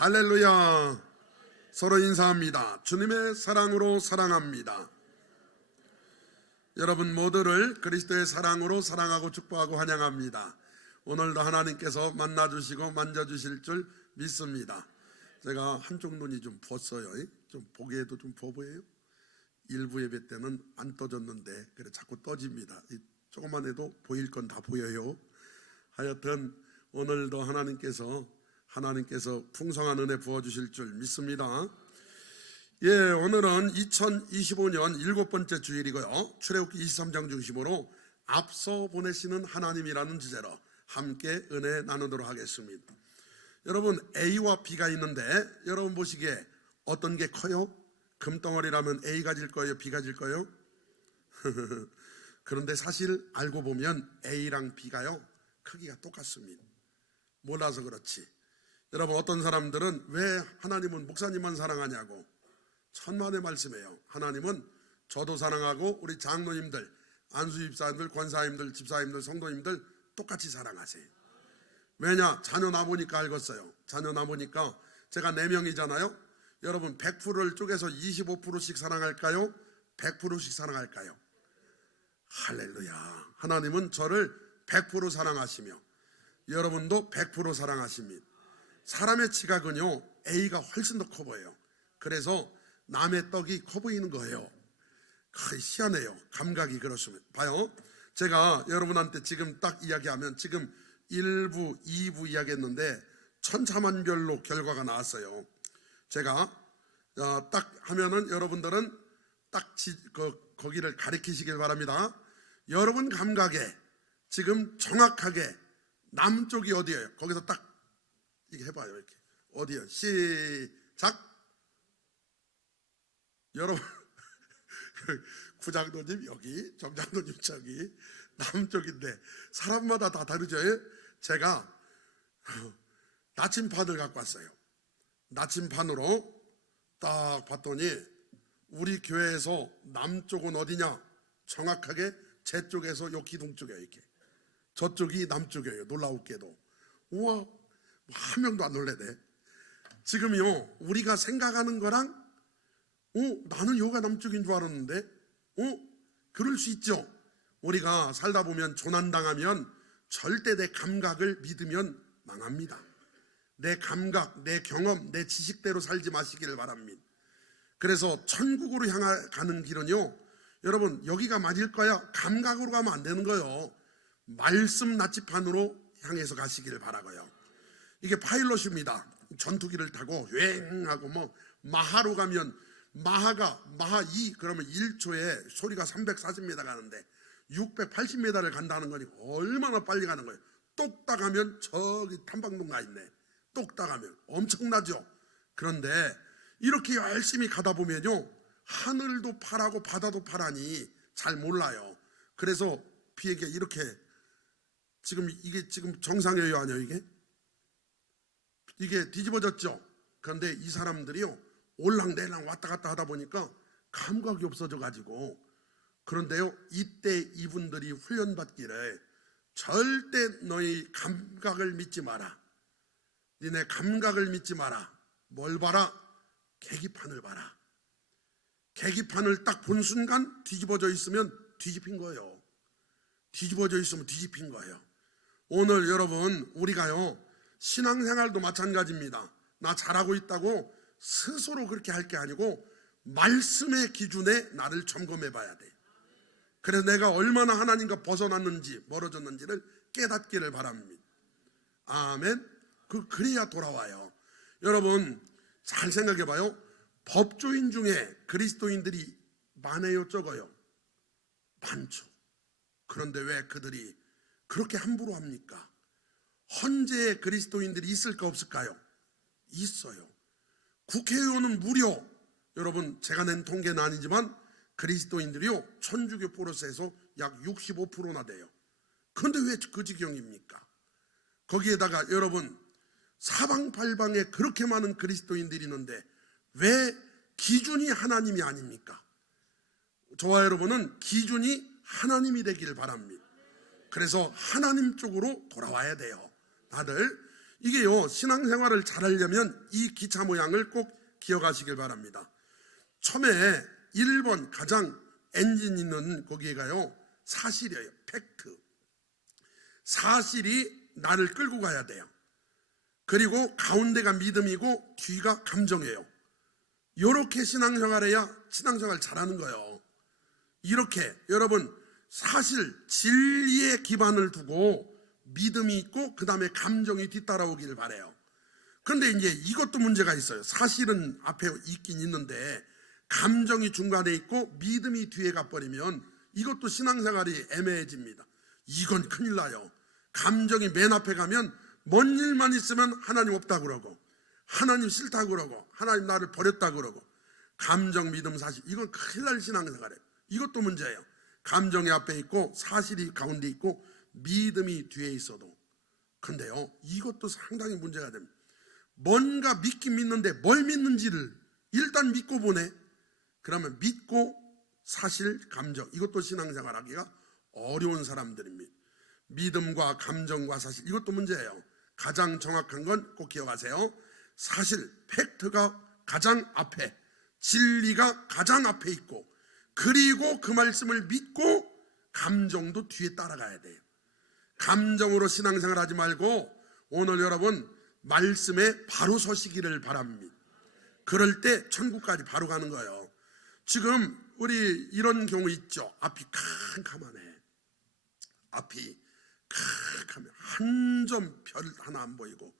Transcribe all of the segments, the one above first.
할렐루야. 서로 인사합니다. 주님의 사랑으로 사랑합니다. 여러분 모두를 그리스도의 사랑으로 사랑하고 축복하고 환영합니다. 오늘도 하나님께서 만나주시고 만져주실 줄 믿습니다. 제가 한쪽 눈이 좀 부었어요. 좀 보기에도 좀 부어 보여요. 일부 예배 때는 안 떠졌는데 그래 자꾸 떠집니다. 조금만 해도 보일 건 다 보여요. 하여튼 오늘도 하나님께서 풍성한 은혜 부어주실 줄 믿습니다. 예, 오늘은 2025년 7번째 주일이고요. 출애굽기 23장 중심으로 앞서 보내시는 하나님이라는 주제로 함께 은혜 나누도록 하겠습니다. 여러분, A와 B가 있는데 여러분 보시기에 어떤 게 커요? 금덩어리라면 A가 질 거예요? B가 질 거예요? 그런데 사실 알고 보면 A랑 B가요 크기가 똑같습니다. 몰라서 그렇지. 여러분, 어떤 사람들은 왜 하나님은 목사님만 사랑하냐고 천만의 말씀이에요. 하나님은 저도 사랑하고 우리 장로님들, 안수집사님들, 권사님들, 집사님들, 성도님들 똑같이 사랑하세요. 왜냐? 자녀 낳아보니까 알겠어요. 자녀 낳아보니까 제가 4명이잖아요. 여러분 100%를 쪼개서 25%씩 사랑할까요? 100%씩 사랑할까요? 할렐루야. 하나님은 저를 100% 사랑하시며 여러분도 100% 사랑하십니다. 사람의 지각은요 A가 훨씬 더 커 보여요. 그래서 남의 떡이 커 보이는 거예요. 희한해요. 감각이 그렇습니다. 봐요, 제가 여러분한테 지금 딱 이야기하면 지금 1부, 2부 이야기했는데 천차만별로 결과가 나왔어요. 제가 딱 하면은 여러분들은 딱 거기를 가리키시길 바랍니다. 여러분 감각에 지금 정확하게 남쪽이 어디예요? 거기서 딱 이렇게 해봐요. 이렇게 어디요? 시작. 여러분 부장도님 여기, 정장도님 저기, 남쪽인데 사람마다 다 다르죠. 제가 나침판을 갖고 왔어요. 나침판으로 딱 봤더니 우리 교회에서 남쪽은 어디냐? 정확하게 제 쪽에서 요 기둥 쪽이에요. 이렇게 저쪽이 남쪽이에요. 놀라웠게도. 우와, 한 명도 안 놀래네. 지금요 우리가 생각하는 거랑 나는 여기가 남쪽인 줄 알았는데 그럴 수 있죠. 우리가 살다 보면 조난당하면 절대 내 감각을 믿으면 망합니다. 내 감각, 내 경험, 내 지식대로 살지 마시기를 바랍니다. 그래서 천국으로 향하는 길은요 여러분 여기가 맞을 거야 감각으로 가면 안 되는 거예요. 말씀 나침판으로 향해서 가시기를 바라고요. 이게 파일럿입니다. 전투기를 타고 여행하고 마하로 가면 마하 2 그러면 1초에 소리가 340m 가는데 680m를 간다는 거니까 얼마나 빨리 가는 거예요. 똑딱 하면 저기 탐방동 가 있네. 똑딱 하면 엄청나죠. 그런데 이렇게 열심히 가다 보면요 하늘도 파랗고 바다도 파라니 잘 몰라요. 그래서 비행기가 이렇게 이게 지금 정상이에요 아니에요? 이게 뒤집어졌죠. 그런데 이 사람들이요 올랑내랑 왔다 갔다 하다 보니까 감각이 없어져 가지고, 그런데요 이때 이분들이 훈련받기를 절대 너희 감각을 믿지 마라. 니네 감각을 믿지 마라. 뭘 봐라? 계기판을 봐라. 계기판을 딱 본 순간 뒤집어져 있으면 뒤집힌 거예요. 뒤집어져 있으면 뒤집힌 거예요. 오늘 여러분 우리가요 신앙생활도 마찬가지입니다. 나 잘하고 있다고 스스로 그렇게 할 게 아니고 말씀의 기준에 나를 점검해 봐야 돼. 그래서 내가 얼마나 하나님과 벗어났는지 멀어졌는지를 깨닫기를 바랍니다. 아멘. 그래야 돌아와요. 여러분 잘 생각해 봐요. 법조인 중에 그리스도인들이 많아요 적어요? 많죠. 그런데 왜 그들이 그렇게 함부로 합니까? 헌재에 그리스도인들이 있을까 없을까요? 있어요. 국회의원은 무려 여러분 제가 낸 통계는 아니지만 그리스도인들이요 천주교 포로스에서 약 65%나 돼요. 그런데 왜 그 지경입니까? 거기에다가 여러분 사방팔방에 그렇게 많은 그리스도인들이 있는데 왜 기준이 하나님이 아닙니까? 저와 여러분은 기준이 하나님이 되기를 바랍니다. 그래서 하나님 쪽으로 돌아와야 돼요. 다들 이게요, 신앙생활을 잘하려면 이 기차 모양을 꼭 기억하시길 바랍니다. 처음에 1번 가장 엔진 있는 거기에가요, 사실이에요. 팩트. 사실이 나를 끌고 가야 돼요. 그리고 가운데가 믿음이고 뒤가 감정이에요. 이렇게 신앙생활해야 신앙생활 잘하는 거예요. 이렇게 여러분, 사실 진리에 기반을 두고 믿음이 있고 그 다음에 감정이 뒤따라오기를 바라요. 그런데 이제 이것도 문제가 있어요. 사실은 앞에 있긴 있는데 감정이 중간에 있고 믿음이 뒤에 가버리면 이것도 신앙생활이 애매해집니다. 이건 큰일 나요. 감정이 맨 앞에 가면 먼 일만 있으면 하나님 없다 그러고, 하나님 싫다 그러고, 하나님 나를 버렸다 그러고, 감정, 믿음, 사실, 이건 큰일 날 신앙생활이에요. 이것도 문제예요. 감정이 앞에 있고 사실이 가운데 있고 믿음이 뒤에 있어도. 근데요, 이것도 상당히 문제가 됩니다. 뭔가 믿긴 믿는데 뭘 믿는지를 일단 믿고 보내. 그러면 믿고 사실, 감정, 이것도 신앙생활 하기가 어려운 사람들입니다. 믿음과 감정과 사실, 이것도 문제예요. 가장 정확한 건 꼭 기억하세요. 사실, 팩트가 가장 앞에, 진리가 가장 앞에 있고, 그리고 그 말씀을 믿고 감정도 뒤에 따라가야 돼요. 감정으로 신앙생활 하지 말고 오늘 여러분 말씀에 바로 서시기를 바랍니다. 그럴 때 천국까지 바로 가는 거예요. 지금 우리 이런 경우 있죠. 앞이 캄캄하네. 앞이 캄캄해. 한 점 별 하나 안 보이고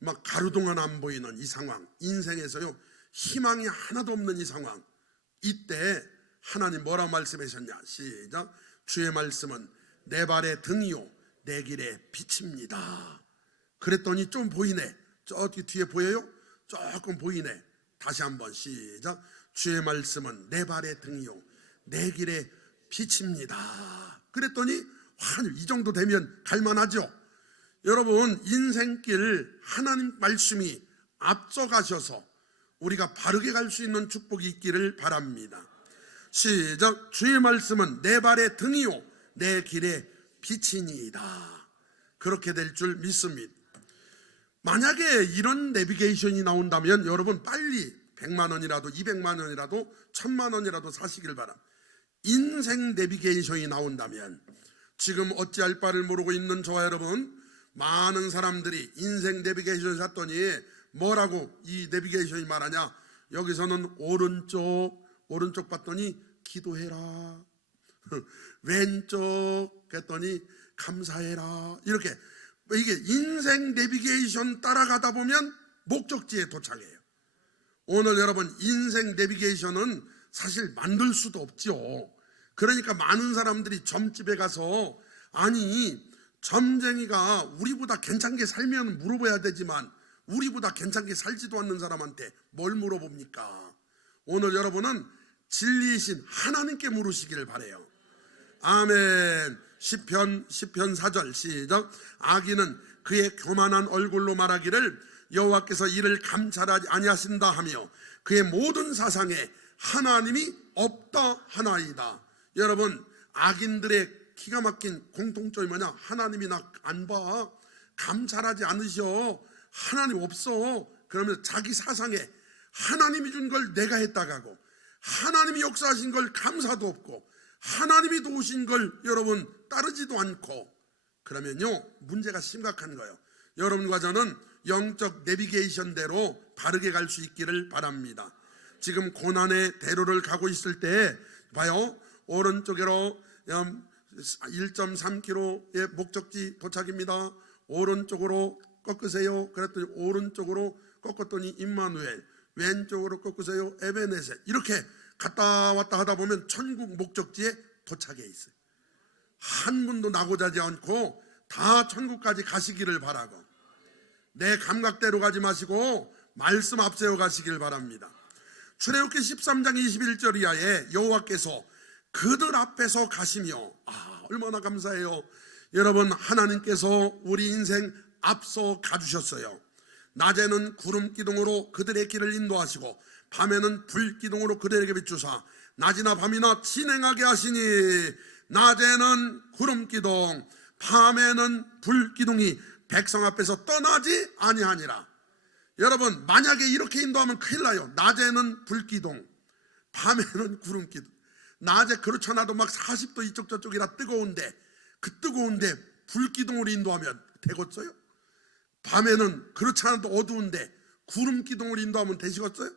막 가로등 하나 안 보이는 이 상황, 인생에서요 희망이 하나도 없는 이 상황, 이때 하나님 뭐라 말씀하셨냐? 시작. 주의 말씀은 내 발의 등이요 내 길의 빛입니다. 그랬더니 좀 보이네. 저기 뒤에 보여요? 조금 보이네. 다시 한번 시작. 주의 말씀은 내 발의 등이요 내 길의 빛입니다. 그랬더니 이 정도 되면 갈만하죠. 여러분, 인생길 하나님 말씀이 앞서가셔서 우리가 바르게 갈 수 있는 축복이 있기를 바랍니다. 시작. 주의 말씀은 내 발의 등이요 내 길의 빛이니이다. 그렇게 될 줄 믿습니다. 만약에 이런 내비게이션이 나온다면 여러분 빨리 100만 원이라도 200만 원이라도 1000만 원이라도 사시길 바랍니다. 인생 내비게이션이 나온다면, 지금 어찌할 바를 모르고 있는 저와 여러분, 많은 사람들이 인생 내비게이션을 샀더니 뭐라고 이 내비게이션이 말하냐? 여기서는 오른쪽 봤더니 기도해라. 왼쪽 했더니 감사해라. 이렇게 이게 인생 내비게이션 따라가다 보면 목적지에 도착해요. 오늘 여러분, 인생 내비게이션은 사실 만들 수도 없죠. 그러니까 많은 사람들이 점집에 가서, 아니 점쟁이가 우리보다 괜찮게 살면 물어봐야 되지만 우리보다 괜찮게 살지도 않는 사람한테 뭘 물어봅니까? 오늘 여러분은 진리이신 하나님께 물으시기를 바라요. 아멘. 시편 4절 시작. 악인은 그의 교만한 얼굴로 말하기를 여호와께서 이를 감찰하지 아니하신다 하며 그의 모든 사상에 하나님이 없다 하나이다. 여러분, 악인들의 기가 막힌 공통점이 뭐냐? 하나님이 나 안 봐, 감찰하지 않으셔, 하나님 없어. 그러면서 자기 사상에 하나님이 준 걸 내가 했다고 하고, 하나님이 역사하신 걸 감사도 없고, 하나님이 도우신 걸 여러분 따르지도 않고, 그러면요 문제가 심각한 거예요. 여러분과 저는 영적 내비게이션대로 바르게 갈 수 있기를 바랍니다. 지금 고난의 대로를 가고 있을 때 봐요. 오른쪽으로 1.3km의 목적지 도착입니다. 오른쪽으로 꺾으세요. 그랬더니 오른쪽으로 꺾었더니 임마누엘, 왼쪽으로 꺾으세요. 에베네세. 이렇게 갔다 왔다 하다 보면 천국 목적지에 도착해 있어요. 한 분도 나고자지 않고 다 천국까지 가시기를 바라고, 내 감각대로 가지 마시고 말씀 앞세워 가시길 바랍니다. 출애굽기 13장 21절 이하에 여호와께서 그들 앞에서 가시며, 얼마나 감사해요. 여러분, 하나님께서 우리 인생 앞서 가주셨어요. 낮에는 구름 기둥으로 그들의 길을 인도하시고 밤에는 불 기둥으로 그들에게 비추사 낮이나 밤이나 진행하게 하시니, 낮에는 구름 기둥, 밤에는 불 기둥이 백성 앞에서 떠나지 아니하니라. 여러분, 만약에 이렇게 인도하면 큰일 나요. 낮에는 불기둥, 밤에는 구름기둥. 낮에 그렇지 않아도 막 40도 이쪽 저쪽이라 뜨거운데, 그 뜨거운데 불기둥으로 인도하면 되겠어요? 밤에는 그렇지 않아도 어두운데 구름기둥으로 인도하면 되시겠어요?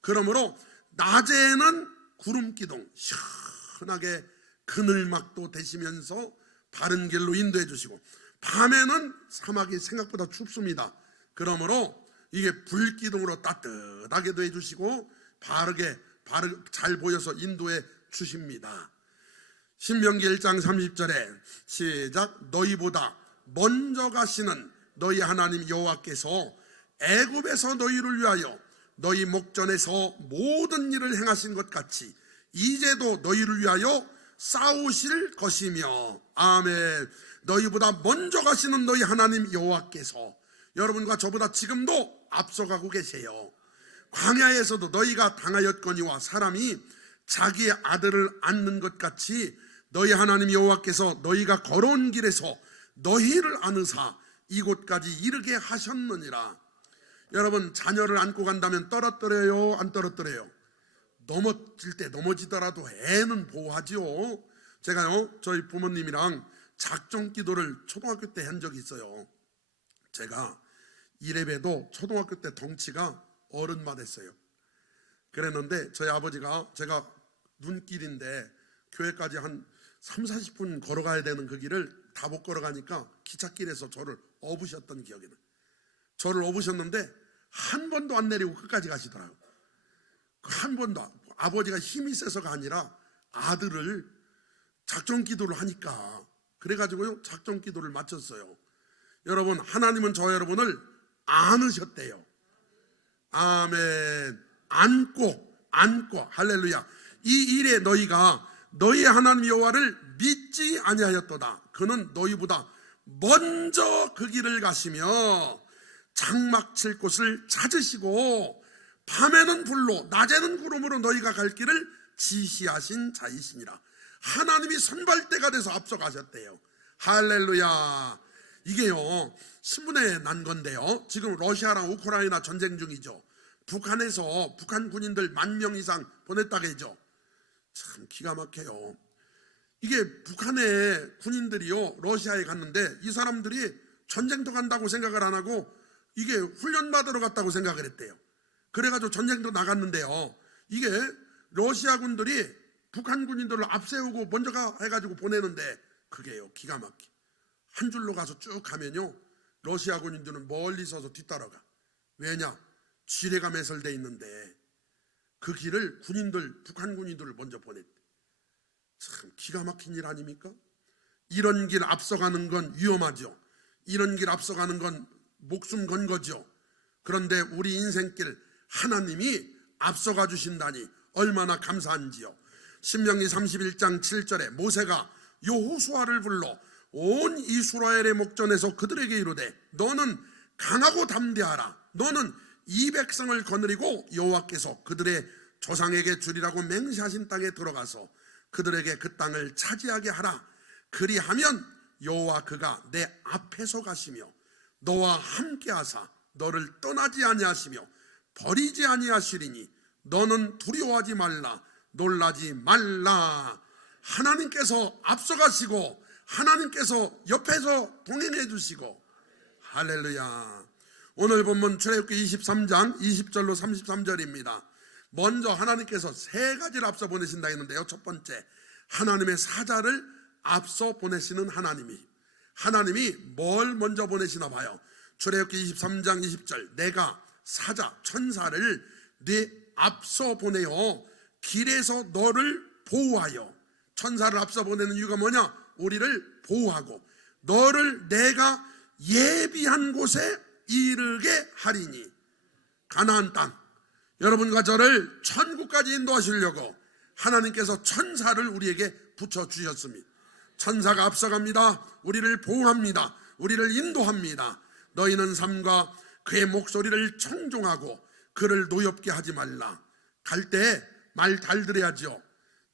그러므로 낮에는 구름기둥, 시원하게 그늘막도 되시면서 바른 길로 인도해 주시고, 밤에는 사막이 생각보다 춥습니다. 그러므로 이게 불기둥으로 따뜻하게도 해주시고 바르게 잘 보여서 인도해 주십니다. 신명기 1장 30절에 시작. 너희보다 먼저 가시는 너희 하나님 여호와께서 애굽에서 너희를 위하여 너희 목전에서 모든 일을 행하신 것 같이 이제도 너희를 위하여 싸우실 것이며. 아멘. 너희보다 먼저 가시는 너희 하나님 여호와께서 여러분과 저보다 지금도 앞서가고 계세요. 광야에서도 너희가 당하였거니와 사람이 자기의 아들을 안는 것 같이 너희 하나님 여호와께서 너희가 걸어온 길에서 너희를 안으사 이곳까지 이르게 하셨느니라. 여러분, 자녀를 안고 간다면 떨어뜨려요, 안 떨어뜨려요? 넘어질 때 넘어지더라도 애는 보호하지요. 제가요, 저희 부모님이랑 작정 기도를 초등학교 때 한 적이 있어요. 제가 이래봬도 초등학교 때 덩치가 어른만 했어요. 그랬는데 저희 아버지가, 제가 눈길인데 교회까지 한 30-40분 걸어가야 되는 그 길을 다 못 걸어가니까 기찻길에서 저를 업으셨던 기억이 나요. 저를 업으셨는데 한 번도 안 내리고 끝까지 가시더라고요. 한 번도. 아버지가 힘이 세서가 아니라 아들을 작정 기도를 하니까, 그래가지고요 작정 기도를 마쳤어요. 여러분, 하나님은 저 여러분을 안으셨대요. 아멘. 안고 할렐루야. 이 일에 너희가 너희 하나님 여호와를 믿지 아니하였도다. 그는 너희보다 먼저 그 길을 가시며 장막 칠 곳을 찾으시고 밤에는 불로 낮에는 구름으로 너희가 갈 길을 지시하신 자이시니라. 하나님이 선발대가 돼서 앞서가셨대요. 할렐루야. 이게요 신문에 난 건데요, 지금 러시아랑 우크라이나 전쟁 중이죠. 북한에서 북한 군인들 10,000명 이상 보냈다고 하죠. 참 기가 막혀요. 이게 북한의 군인들이요 러시아에 갔는데 이 사람들이 전쟁터 간다고 생각을 안 하고 이게 훈련받으러 갔다고 생각을 했대요. 그래가지고 전쟁터 나갔는데요, 이게 러시아 군들이 북한 군인들을 앞세우고 먼저 가 해가지고 보내는데 그게요 기가 막히 한 줄로 가서 쭉 가면요 러시아 군인들은 멀리 서서 뒤따라가. 왜냐? 지뢰가 매설돼 있는데 그 길을 북한 군인들을 먼저 보냈대. 참 기가 막힌 일 아닙니까? 이런 길 앞서가는 건 위험하죠. 이런 길 앞서가는 건 목숨 건 거죠. 그런데 우리 인생길 하나님이 앞서가 주신다니 얼마나 감사한지요. 신명기 31장 7절에 모세가 여호수아를 불러 온 이스라엘의 목전에서 그들에게 이르되 너는 강하고 담대하라. 너는 이 백성을 거느리고 여호와께서 그들의 조상에게 주리라고 맹세하신 땅에 들어가서 그들에게 그 땅을 차지하게 하라. 그리하면 여호와 그가 내 앞에서 가시며 너와 함께 하사 너를 떠나지 아니하시며 버리지 아니하시리니 너는 두려워하지 말라. 놀라지 말라. 하나님께서 앞서가시고 하나님께서 옆에서 동행해 주시고. 할렐루야. 오늘 본문 출애굽기 23장 20절로 33절입니다. 먼저 하나님께서 세 가지를 앞서 보내신다 했는데요, 첫 번째, 하나님의 사자를 앞서 보내시는 하나님이 뭘 먼저 보내시나 봐요. 출애굽기 23장 20절, 내가 사자 천사를 네 앞서 보내어 길에서 너를 보호하여. 천사를 앞서 보내는 이유가 뭐냐? 우리를 보호하고 너를 내가 예비한 곳에 이르게 하리니. 가나안 땅, 여러분과 저를 천국까지 인도하시려고 하나님께서 천사를 우리에게 붙여주셨습니다. 천사가 앞서갑니다. 우리를 보호합니다. 우리를 인도합니다. 너희는 삶과 그의 목소리를 청종하고 그를 노엽게 하지 말라. 갈 때 말 잘 들어야죠.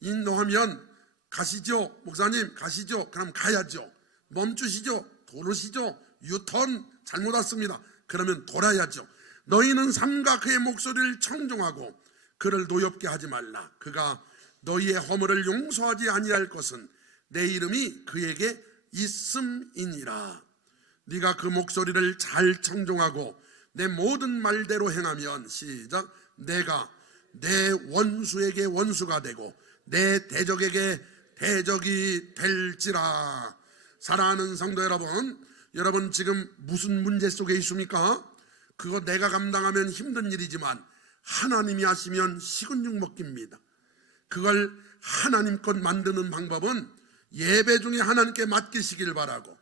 인도하면 가시죠. 목사님 가시죠. 그럼 가야죠. 멈추시죠. 도르시죠. 유턴 잘못 왔습니다. 그러면 돌아야죠. 너희는 삼가 그의 목소리를 청종하고 그를 노엽게 하지 말라. 그가 너희의 허물을 용서하지 아니할 것은 내 이름이 그에게 있음이니라. 네가 그 목소리를 잘 청종하고 내 모든 말대로 행하면, 시작, 내가 내 원수에게 원수가 되고 내 대적에게 대적이 될지라. 사랑하는 성도 여러분, 여러분 지금 무슨 문제 속에 있습니까? 그거 내가 감당하면 힘든 일이지만 하나님이 하시면 식은 죽 먹기입니다. 그걸 하나님 것 만드는 방법은 예배 중에 하나님께 맡기시길 바라고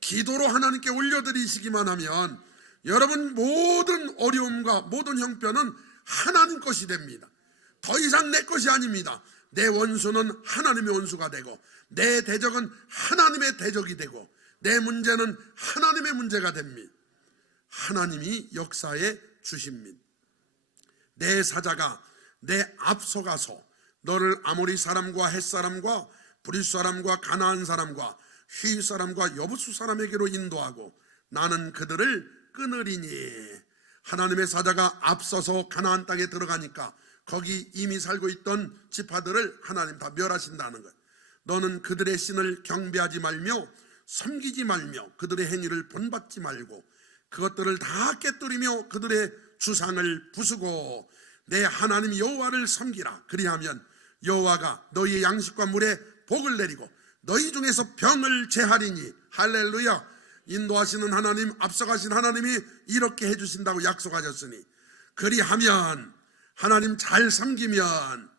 기도로 하나님께 올려드리시기만 하면 여러분 모든 어려움과 모든 형편은 하나님 것이 됩니다. 더 이상 내 것이 아닙니다. 내 원수는 하나님의 원수가 되고 내 대적은 하나님의 대적이 되고 내 문제는 하나님의 문제가 됩니다. 하나님이 역사에 주십니다. 내 사자가 내 앞서가서 너를 아모리 사람과 헷 사람과 브릿 사람과 가나안 사람과 휘 사람과 여부수 사람에게로 인도하고 나는 그들을 끊으리니. 하나님의 사자가 앞서서 가나안 땅에 들어가니까 거기 이미 살고 있던 지파들을 하나님 다 멸하신다는 것. 너는 그들의 신을 경배하지 말며 섬기지 말며 그들의 행위를 본받지 말고 그것들을 다 깨뜨리며 그들의 주상을 부수고 내 하나님 여호와를 섬기라. 그리하면 여호와가 너희의 양식과 물에 복을 내리고 너희 중에서 병을 제하리니. 할렐루야. 인도하시는 하나님, 앞서가신 하나님이 이렇게 해주신다고 약속하셨으니, 그리하면 하나님 잘 섬기면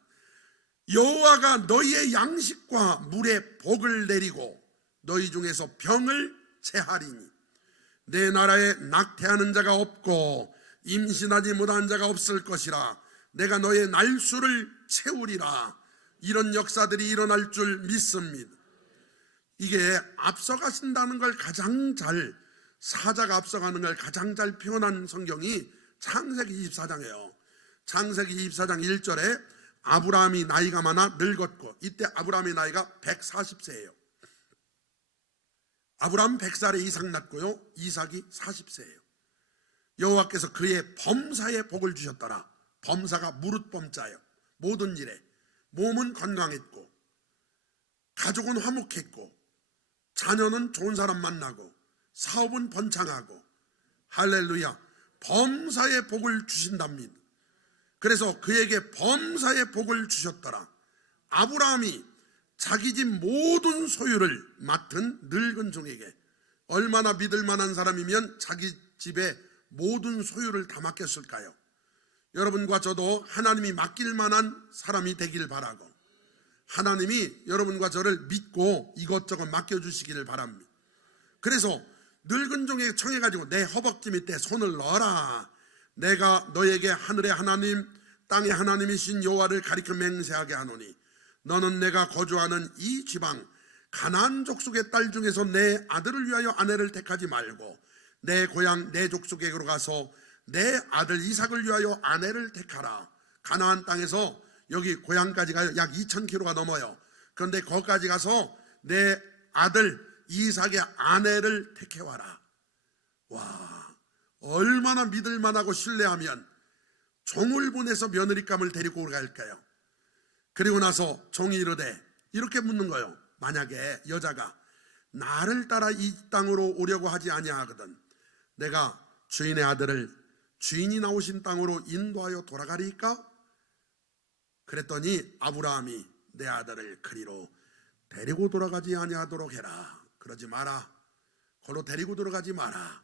여호와가 너희의 양식과 물에 복을 내리고 너희 중에서 병을 제하리니. 내 나라에 낙태하는 자가 없고 임신하지 못한 자가 없을 것이라. 내가 너의 날수를 채우리라. 이런 역사들이 일어날 줄 믿습니다. 이게 앞서가신다는 걸 가장 잘, 사자가 앞서가는 걸 가장 잘 표현한 성경이 창세기 24장이에요. 창세기 24장 1절에 아브라함이 나이가 많아 늙었고, 이때 아브라함의 나이가 140세예요. 아브라함 100살에 이삭 낳고요, 이삭이 40세예요. 여호와께서 그의 범사에 복을 주셨더라. 범사가 무릇 범자예요. 모든 일에 몸은 건강했고 가족은 화목했고 자녀는 좋은 사람 만나고 사업은 번창하고. 할렐루야. 범사에 복을 주신답니다. 그래서 그에게 범사에 복을 주셨더라. 아브라함이 자기 집 모든 소유를 맡은 늙은 종에게, 얼마나 믿을 만한 사람이면 자기 집에 모든 소유를 다 맡겼을까요? 여러분과 저도 하나님이 맡길 만한 사람이 되길 바라고, 하나님이 여러분과 저를 믿고 이것저것 맡겨주시기를 바랍니다. 그래서 늙은 종에게 청해가지고 내 허벅지 밑에 손을 넣어라. 내가 너에게 하늘의 하나님 땅의 하나님이신 여호와를 가리켜 맹세하게 하노니 너는 내가 거주하는 이 지방 가나안 족속의 딸 중에서 내 아들을 위하여 아내를 택하지 말고 내 고향 내 족속에게로 가서 내 아들 이삭을 위하여 아내를 택하라. 가나안 땅에서 여기 고향까지가 약 2000km가 넘어요. 그런데 거기까지 가서 내 아들 이삭의 아내를 택해와라. 와, 얼마나 믿을만하고 신뢰하면 종을 보내서 며느리감을 데리고 갈까요? 그리고 나서 종이 이르되, 이렇게 묻는 거예요. 만약에 여자가 나를 따라 이 땅으로 오려고 하지 아니하거든 내가 주인의 아들을 주인이 나오신 땅으로 인도하여 돌아가리까? 그랬더니 아브라함이 내 아들을 그리로 데리고 돌아가지 아니하도록 해라. 그러지 마라. 걸로 데리고 돌아가지 마라.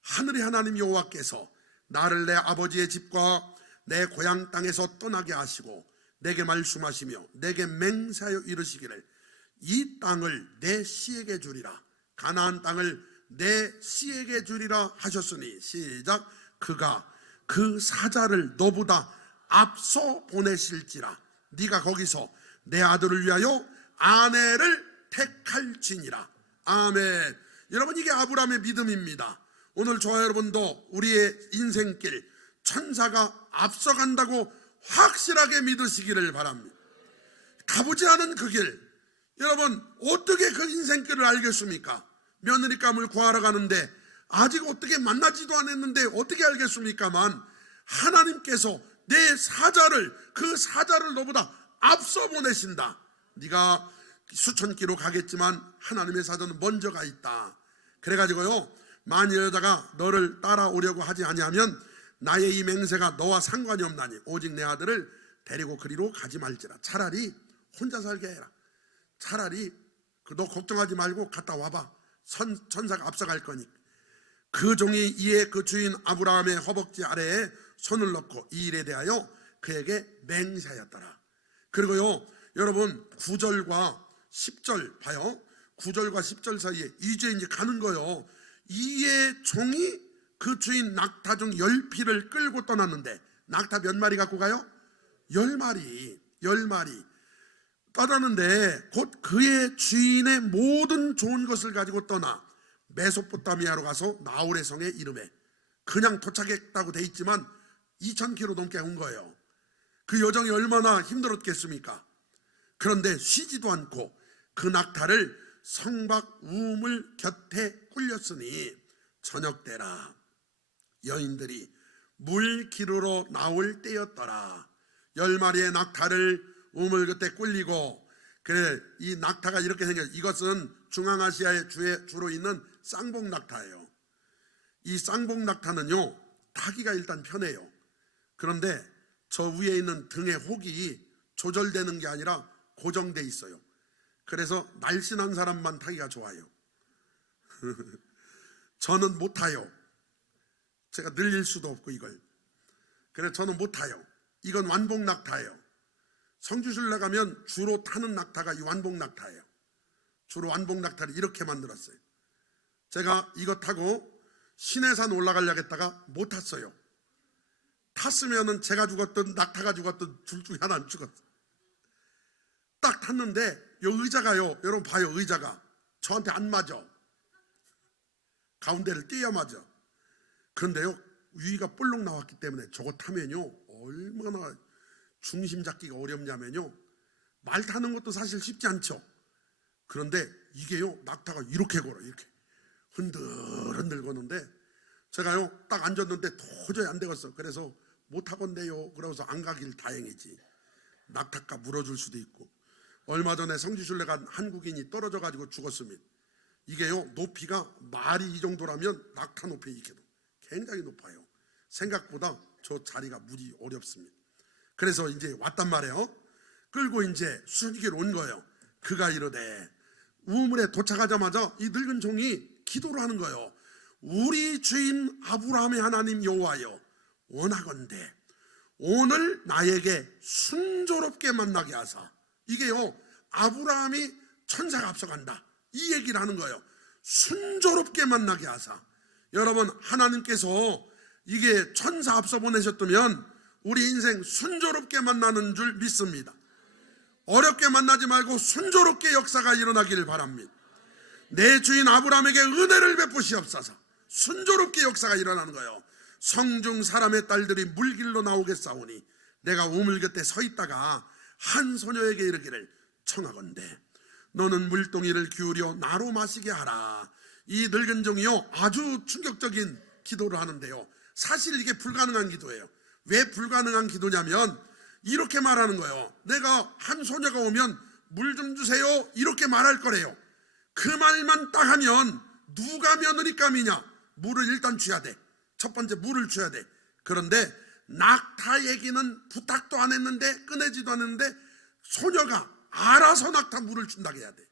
하늘의 하나님 여호와께서 나를 내 아버지의 집과 내 고향 땅에서 떠나게 하시고 내게 말씀하시며 내게 맹세하여 이르시기를 이 땅을 내 씨에게 주리라. 가나안 땅을 내 씨에게 주리라 하셨으니, 시작, 그가 그 사자를 너보다 앞서 보내실지라. 네가 거기서 내 아들을 위하여 아내를 택할지니라. 아멘. 여러분, 이게 아브라함의 믿음입니다. 오늘 저와 여러분도 우리의 인생길 천사가 앞서간다고 확실하게 믿으시기를 바랍니다. 가보지 않은 그 길, 여러분 어떻게 그 인생길을 알겠습니까? 며느리감을 구하러 가는데 아직 어떻게 만나지도 않았는데 어떻게 알겠습니까만 하나님께서 내 사자를, 그 사자를 너보다 앞서 보내신다. 네가 수천 킬로 가겠지만 하나님의 사자는 먼저 가 있다. 그래가지고요, 만일 여자가 너를 따라오려고 하지 아니하면 나의 이 맹세가 너와 상관이 없나니 오직 내 아들을 데리고 그리로 가지 말지라. 차라리 혼자 살게 해라. 차라리 너 걱정하지 말고 갔다 와봐. 천사가 앞서갈 거니까. 그 종이 이에 그 주인 아브라함의 허벅지 아래에 손을 넣고 이 일에 대하여 그에게 맹세하였더라. 그리고요, 여러분 9절과 10절 봐요. 9절과 10절 사이에 이제 가는 거요. 이에 종이 그 주인 낙타 중 10피를 끌고 떠났는데, 낙타 몇 마리 갖고 가요? 10마리 떠나는데 곧 그의 주인의 모든 좋은 것을 가지고 떠나 메소포타미아로 가서 나홀의 성에 이르매, 그냥 도착했다고 돼 있지만 2000km 넘게 온 거예요. 그 여정이 얼마나 힘들었겠습니까? 그런데 쉬지도 않고 그 낙타를 성박 우물 곁에 꿀렸으니 저녁 때라. 여인들이 물 기르러 나올 때였더라. 10마리의 낙타를 우물 곁에 꿀리고, 그래, 이 낙타가 이렇게 생겼어요. 이것은 중앙아시아에 주로 있는 쌍봉 낙타예요. 이 쌍봉 낙타는요, 타기가 일단 편해요. 그런데 저 위에 있는 등의 혹이 조절되는 게 아니라 고정돼 있어요. 그래서 날씬한 사람만 타기가 좋아요. 저는 못 타요. 제가 늘릴 수도 없고 이걸. 그래서 저는 못 타요. 이건 완봉 낙타예요. 성주순례 가면 주로 타는 낙타가 이 완봉 낙타예요. 주로 완봉 낙타를 이렇게 만들었어요. 제가 이거 타고 신해산 올라가려고 했다가 못 탔어요. 탔으면은 제가 죽었든 낙타가 죽었든 둘 중에 하나는 죽었어요. 딱 탔는데 이 의자가요, 여러분 봐요, 의자가 저한테 안 맞아. 가운데를 띄어 맞아. 그런데요, 위가 볼록 나왔기 때문에 저거 타면요 얼마나 중심 잡기가 어렵냐면요, 말 타는 것도 사실 쉽지 않죠. 그런데 이게요, 낙타가 이렇게 걸어, 이렇게 흔들흔들 거는데 제가요 딱 앉았는데 도저히 안 되겠어. 그래서 못 하건데요 그러고서 안 가길 다행이지. 낙타가 물어줄 수도 있고. 얼마 전에 성지순례 간 한국인이 떨어져 가지고 죽었습니다. 이게요, 높이가 말이 이 정도라면 낙타 높이 이렇게 굉장히 높아요. 생각보다 저 자리가 무지 어렵습니다. 그래서 이제 왔단 말이에요. 끌고 이제 수수께끼로 온 거예요. 그가 이르되, 우물에 도착하자마자 이 늙은 종이 기도를 하는 거예요. 우리 주인 아브라함의 하나님 여호와여, 원하건대 오늘 나에게 순조롭게 만나게 하사. 이게요, 아브라함이 천사가 앞서간다 이 얘기를 하는 거예요. 순조롭게 만나게 하사. 여러분, 하나님께서 이게 천사 앞서 보내셨다면 우리 인생 순조롭게 만나는 줄 믿습니다. 어렵게 만나지 말고 순조롭게 역사가 일어나기를 바랍니다. 내 주인 아브라함에게 은혜를 베푸시옵소서. 순조롭게 역사가 일어나는 거예요. 성중 사람의 딸들이 물길로 나오겠사오니 내가 우물 곁에 서 있다가 한 소녀에게 이르기를, 청하건대 너는 물동이를 기울여 나로 마시게 하라. 이 늙은 종이요 아주 충격적인 기도를 하는데요, 사실 이게 불가능한 기도예요. 왜 불가능한 기도냐면 이렇게 말하는 거예요. 내가 한 소녀가 오면 물 좀 주세요 이렇게 말할 거래요. 그 말만 딱 하면 누가 며느리감이냐. 물을 일단 줘야 돼. 첫 번째 물을 줘야 돼. 그런데 낙타 얘기는 부탁도 안 했는데, 꺼내지도 않았는데 소녀가 알아서 낙타 물을 준다고 해야 돼.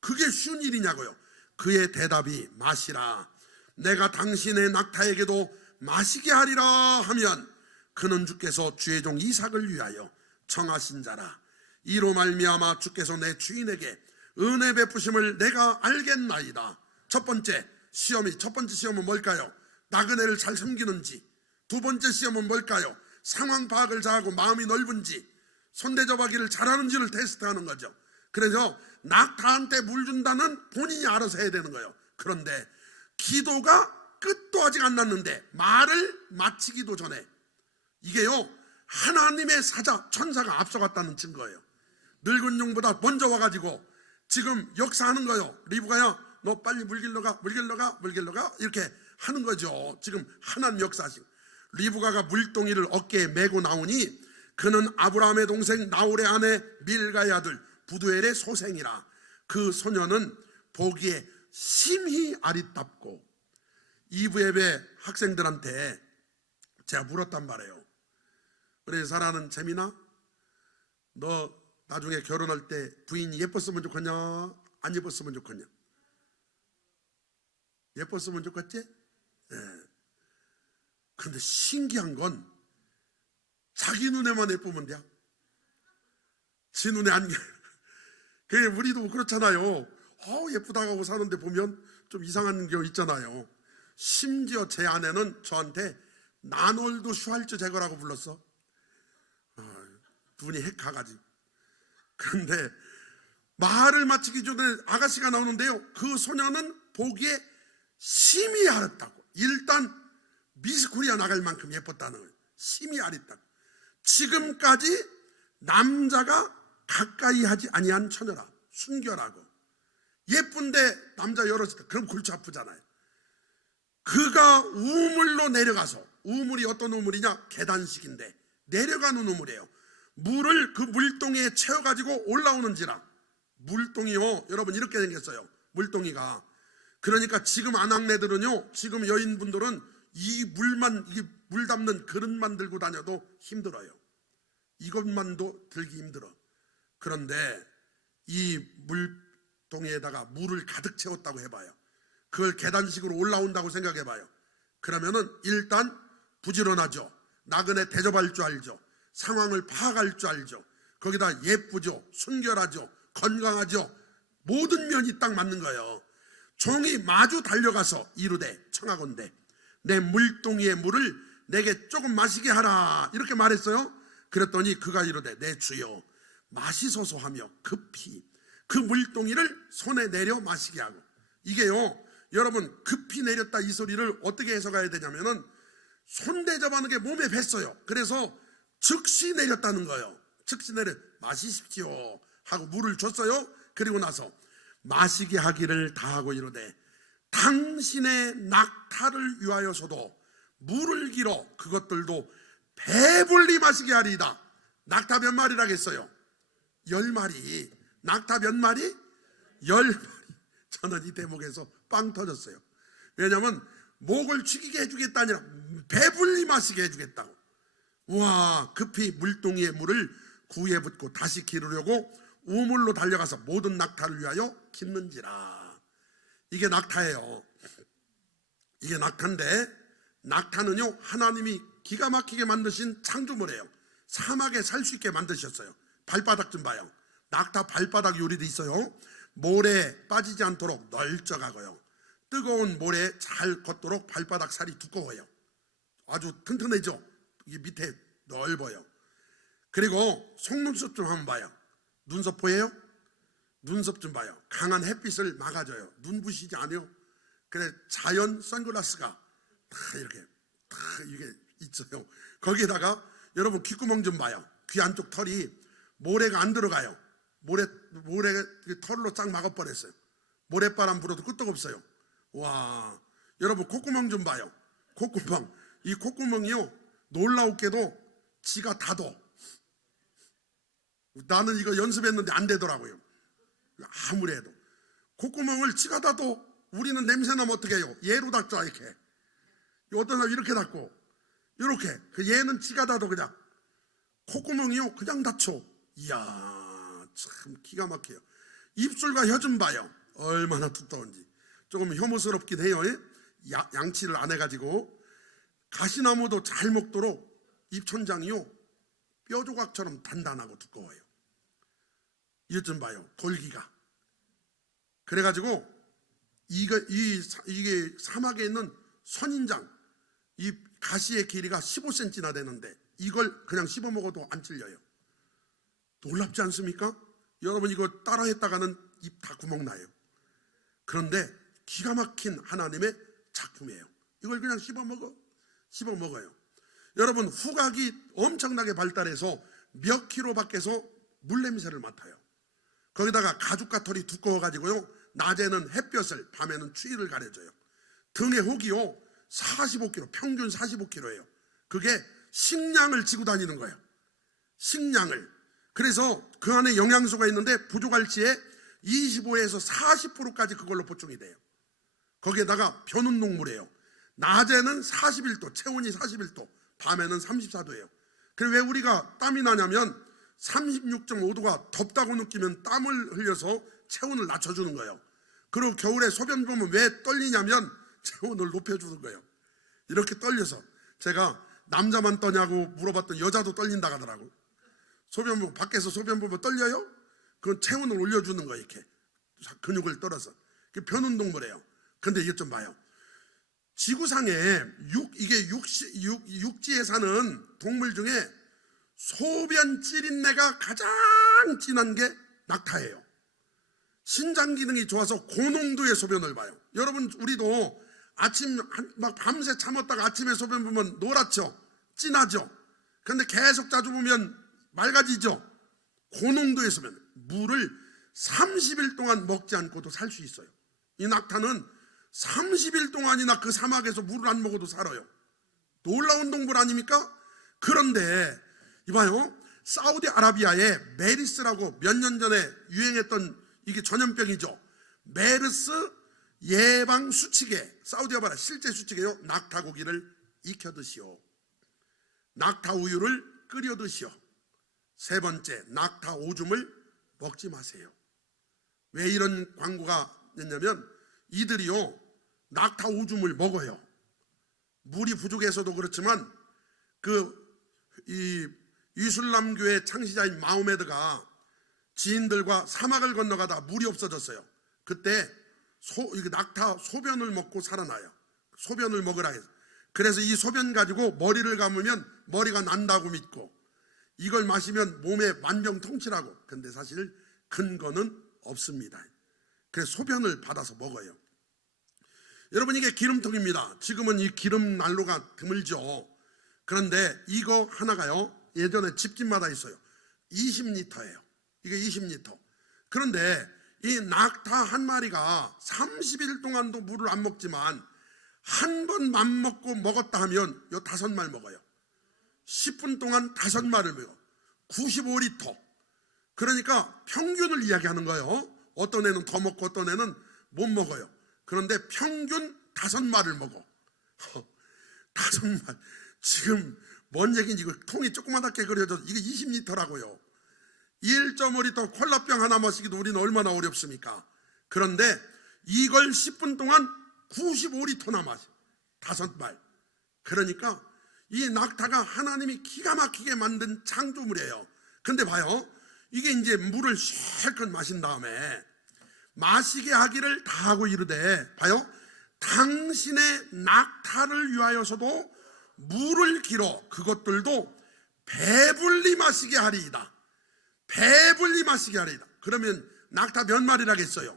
그게 쉬운 일이냐고요. 그의 대답이 마시라. 내가 당신의 낙타에게도 마시게 하리라 하면 그는 주께서 주의 종 이삭을 위하여 청하신 자라. 이로 말미암아 주께서 내 주인에게 은혜 베푸심을 내가 알겠나이다. 첫 번째 시험은 뭘까요? 나그네를 잘 섬기는지. 두 번째 시험은 뭘까요? 상황 파악을 잘하고 마음이 넓은지, 손대접하기를 잘하는지를 테스트하는 거죠. 그래서 낙타한테 물 준다는 본인이 알아서 해야 되는 거예요. 그런데 기도가 끝도 아직 안 났는데 말을 마치기도 전에, 이게요 하나님의 사자 천사가 앞서갔다는 증거예요. 늙은 용보다 먼저 와가지고 지금 역사하는 거예요. 리브가야 너 빨리 물 길러 가, 물 길러 가, 물 길러 가, 이렇게 하는 거죠. 지금 하나님 역사하시고, 리브가가 물동이를 어깨에 메고 나오니 그는 아브라함의 동생 나홀의 아내 밀가의 아들 부두엘의 소생이라. 그 소녀는 보기에 심히 아리답고. 이브예배 학생들한테 제가 물었단 말이에요. 우리 사랑하는 재민아, 너 나중에 결혼할 때 부인이 예뻤으면 좋겠냐, 안 예뻤으면 좋겠냐? 예뻤으면 좋겠지? 예. 근데 신기한 건 자기 눈에만 예쁘면 돼요. 지 눈에 안. 그게 우리도 그렇잖아요. 예쁘다고 하고 사는데 보면 좀 이상한 게 있잖아요. 심지어 제 아내는 저한테 나놀드 슈왈츠 제거라고 불렀어. 눈이 핵가가지고. 그런데 말을 마치기 전에 아가씨가 나오는데요, 그 소녀는 보기에 심히 아렸다고. 일단 미스코리아 나갈 만큼 예뻤다는 거예요. 심히 아렸다고. 지금까지 남자가 가까이 하지 아니한 처녀라. 순결하고 예쁜데 남자 열었을 때 그럼 골치 아프잖아요. 그가 우물로 내려가서, 우물이 어떤 우물이냐, 계단식인데 내려가는 우물이에요. 물을 그 물동이에 채워가지고 올라오는지라. 물동이요, 여러분 이렇게 생겼어요. 물동이가. 그러니까 지금 아낙네들은요, 지금 여인분들은 이 물만, 이 물 담는 그릇만 들고 다녀도 힘들어요. 이것만도 들기 힘들어. 그런데 이 물동이에다가 물을 가득 채웠다고 해봐요. 그걸 계단식으로 올라온다고 생각해봐요. 그러면은 일단 부지런하죠. 나그네 대접할 줄 알죠. 상황을 파악할 줄 알죠. 거기다 예쁘죠. 순결하죠. 건강하죠. 모든 면이 딱 맞는 거예요. 종이 마주 달려가서 이르되 청하건대 내 물동이의 물을 내게 조금 마시게 하라, 이렇게 말했어요. 그랬더니 그가 이르되 내 주여 마시소서 하며 급히 그 물동이를 손에 내려 마시게 하고. 이게요, 여러분, 급히 내렸다 이 소리를 어떻게 해석해야 되냐면은 손 대접하는 게 몸에 뱄어요. 그래서 즉시 내렸다는 거예요. 즉시 내려 마시십시오 하고 물을 줬어요. 그리고 나서 마시게 하기를 다하고 이르되 당신의 낙타를 위하여서도 물을 길어 그것들도 배불리 마시게 하리이다. 낙타 몇 마리라겠어요? 10마리. 낙타 몇 마리? 10마리. 저는 이 대목에서 빵 터졌어요. 왜냐하면 목을 축이게 해주겠다 아니라 배불리 마시게 해주겠다고. 와, 급히 물동이의 물을 구에 붓고 다시 기르려고 우물로 달려가서 모든 낙타를 위하여 깃는지라. 이게 낙타예요. 이게 낙타인데, 낙타는요, 하나님이 기가 막히게 만드신 창조물이에요. 사막에 살 수 있게 만드셨어요. 발바닥 좀 봐요. 낙타 발바닥 요리도 있어요. 모래에 빠지지 않도록 널쩍하고요, 뜨거운 모래에 잘 걷도록 발바닥 살이 두꺼워요. 아주 튼튼해져. 이게 밑에 넓어요. 그리고 속눈썹 좀 한번 봐요. 눈썹 보여요? 눈썹 좀 봐요. 강한 햇빛을 막아줘요. 눈부시지 않아요? 그래, 자연 선글라스가 다 이렇게 있어요. 거기에다가 여러분 귓구멍 좀 봐요. 귀 안쪽 털이 모래가 안 들어가요. 모래 털로 싹 막아버렸어요. 모래바람 불어도 끄떡없어요. 와, 여러분 콧구멍 좀 봐요. 콧구멍. 이 콧구멍이요, 놀라웠게도 지가 닫어. 나는 이거 연습했는데 안 되더라고요. 아무리 해도 콧구멍을 지가 닫어. 우리는 냄새 나면 어떻게 해요? 얘로 닫죠. 이렇게. 어떤 사람 이렇게 닫고 이렇게. 얘는 지가 닫어. 그냥 콧구멍이요 그냥 닫혀. 이야, 참 기가 막혀요. 입술과 혀 좀 봐요. 얼마나 두꺼운지. 조금 혐오스럽긴 해요. 양치를 안 해가지고. 가시나무도 잘 먹도록 입천장이요 뼈조각처럼 단단하고 두꺼워요. 이것 좀 봐요. 돌기가. 그래가지고 이게 사막에 있는 선인장, 이 가시의 길이가 15cm나 되는데 이걸 그냥 씹어 먹어도 안 찔려요. 놀랍지 않습니까? 여러분 이거 따라 했다가는 입 다 구멍 나요. 그런데 기가 막힌 하나님의 작품이에요. 이걸 그냥 씹어 먹어요. 여러분 후각이 엄청나게 발달해서 몇 킬로 밖에서 물 냄새를 맡아요. 거기다가 가죽과 털이 두꺼워가지고요, 낮에는 햇볕을, 밤에는 추위를 가려줘요. 등의 혹이요 45kg, 평균 45kg예요. 그게 식량을 지고 다니는 거예요. 식량을. 그래서 그 안에 영양소가 있는데 부족할 시에 25에서 40%까지 그걸로 보충이 돼요. 거기에다가 변온 녹물이에요. 낮에는 41도, 체온이 41도, 밤에는 34도예요. 그래서 왜 우리가 땀이 나냐면 36.5도가 덥다고 느끼면 땀을 흘려서 체온을 낮춰주는 거예요. 그리고 겨울에 소변 보면 왜 떨리냐면 체온을 높여주는 거예요. 이렇게 떨려서. 제가 남자만 떠냐고 물어봤더니 여자도 떨린다고 하더라고. 소변 보면, 밖에서 소변 보면 떨려요? 그건 체온을 올려주는 거예요. 이렇게 근육을 떨어서. 그게 변운동물이에요. 근데 이게 좀 봐요. 지구상에 육지에 사는 동물 중에 소변 찌린내가 가장 진한 게 낙타예요. 신장 기능이 좋아서 고농도의 소변을 봐요. 여러분, 우리도 아침 막 밤새 참았다가 아침에 소변 보면 노랗죠? 진하죠? 그런데 계속 자주 보면 맑아지죠? 고농도의 소변. 물을 30일 동안 먹지 않고도 살 수 있어요. 이 낙타는 30일 동안이나 그 사막에서 물을 안 먹어도 살아요. 놀라운 동물 아닙니까? 그런데 이봐요, 사우디아라비아에 메르스라고 몇 년 전에 유행했던, 이게 전염병이죠. 메르스 예방 수칙에, 사우디아라비아 실제 수칙에요, 낙타 고기를 익혀 드시오, 낙타 우유를 끓여 드시오, 세 번째 낙타 오줌을 먹지 마세요. 왜 이런 광고가 됐냐면 이들이요 낙타 오줌을 먹어요. 물이 부족해서도 그렇지만 이 이슬람교의 창시자인 마호메드가 지인들과 사막을 건너가다 물이 없어졌어요. 그때 낙타 소변을 먹고 살아나요. 소변을 먹으라 해서. 그래서 이 소변 가지고 머리를 감으면 머리가 난다고 믿고, 이걸 마시면 몸에 만병통치라고. 근데 사실 근거는 없습니다. 그래서 소변을 받아서 먹어요. 여러분, 이게 기름통입니다. 지금은 이 기름 난로가 드물죠. 그런데 이거 하나가요, 예전에 집집마다 있어요. 20리터예요. 이게 20리터. 그런데 이 낙타 한 마리가 30일 동안도 물을 안 먹지만 한 번 맘먹고 먹었다 하면 요 5말 먹어요. 10분 동안 5말을 먹어. 95리터. 그러니까 평균을 이야기하는 거예요. 어떤 애는 더 먹고 어떤 애는 못 먹어요. 그런데 평균 5말을 먹어. 5말. 지금 뭔 얘기인지, 이거 통이 조그맣게 그려져. 이게 20리터라고요. 1.5리터 콜라병 하나 마시기도 우리는 얼마나 어렵습니까? 그런데 이걸 10분 동안 95리터나 마셔. 5말. 그러니까 이 낙타가 하나님이 기가 막히게 만든 창조물이에요. 근데 봐요, 이게 이제 물을 실컷 마신 다음에 마시게 하기를 다하고 이르되, 봐요, 당신의 낙타를 위하여서도 물을 길어 그것들도 배불리 마시게 하리이다. 배불리 마시게 하리이다. 그러면 낙타 몇 마리라겠어요?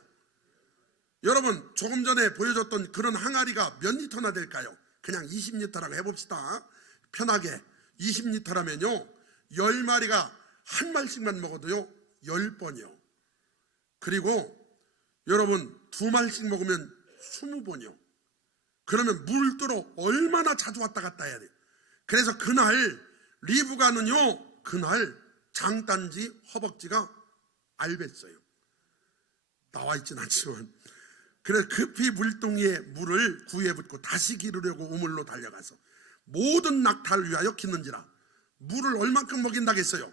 여러분, 조금 전에 보여줬던 그런 항아리가 몇 리터나 될까요? 그냥 20리터라고 해봅시다. 편하게. 20리터라면요 10마리가 한 말씩만 먹어도요 10번이요. 그리고 여러분 2말씩 먹으면 20번이요. 그러면 물들어 얼마나 자주 왔다 갔다 해야 돼요. 그래서 그날 리브가는요, 그날 장단지 허벅지가 앓았어요. 나와 있진 않지만. 그래서 급히 물동이에 물을 구유에 붓고 다시 기르려고 우물로 달려가서 모든 낙타를 위하여 기는지라. 물을 얼만큼 먹인다겠어요?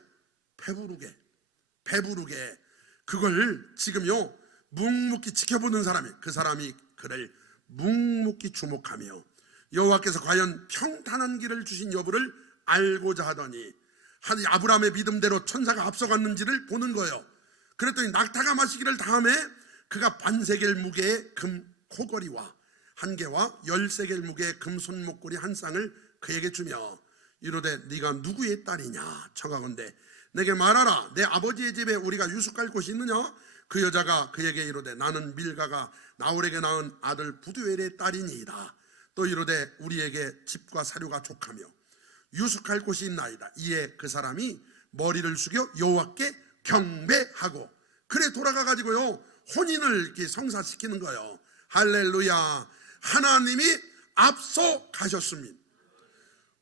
배부르게. 그걸 지금요 묵묵히 지켜보는 사람이, 그 사람이 그를 묵묵히 주목하며 여호와께서 과연 평탄한 길을 주신 여부를 알고자 하더니, 아브라함의 믿음대로 천사가 앞서갔는지를 보는 거예요. 그랬더니 낙타가 마시기를 다음에 그가 반세겔 무게의 금 코걸이와 한 개와 10세겔 무게의 금 손목걸이 한 쌍을 그에게 주며 이르되 네가 누구의 딸이냐 청하건대 내게 말하라. 내 아버지의 집에 우리가 유숙할 곳이 있느냐? 그 여자가 그에게 이르되 나는 밀가가 나홀에게 낳은 아들 부두엘의 딸이니이다. 또 이르되 우리에게 집과 사료가 족하며 유숙할 곳이 있나이다. 이에 그 사람이 머리를 숙여 여호와께 경배하고, 그래 돌아가 가지고요 혼인을 이렇게 성사시키는 거예요. 할렐루야. 하나님이 앞서 가셨습니다.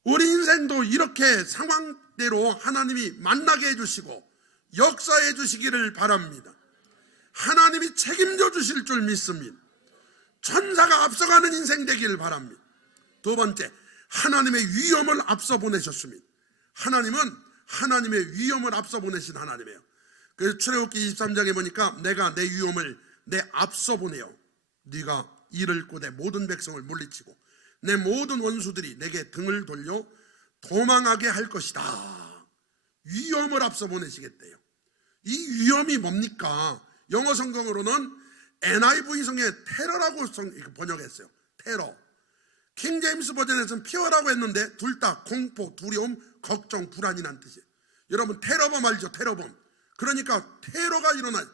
우리 인생도 이렇게 상황대로 하나님이 만나게 해주시고 역사해 주시기를 바랍니다. 하나님이 책임져 주실 줄 믿습니다. 천사가 앞서가는 인생 되기를 바랍니다. 두 번째, 하나님의 위엄을 앞서 보내셨습니다. 하나님은 하나님의 위엄을 앞서 보내신 하나님이에요. 그래서 출애굽기 23장에 보니까 내가 내 위엄을 내 앞서 보내요. 네가 이를 꼬대 모든 백성을 물리치고 내 모든 원수들이 내게 등을 돌려 도망하게 할 것이다. 위엄을 앞서 보내시겠대요. 이 위엄이 뭡니까? 영어 성경으로는 NIV 성에 테러라고 번역했어요. 테러. 킹 제임스 버전에서는 피어라고 했는데 둘 다 공포, 두려움, 걱정, 불안이란 뜻이에요. 여러분 테러범 알죠? 테러범. 그러니까 테러가 일어나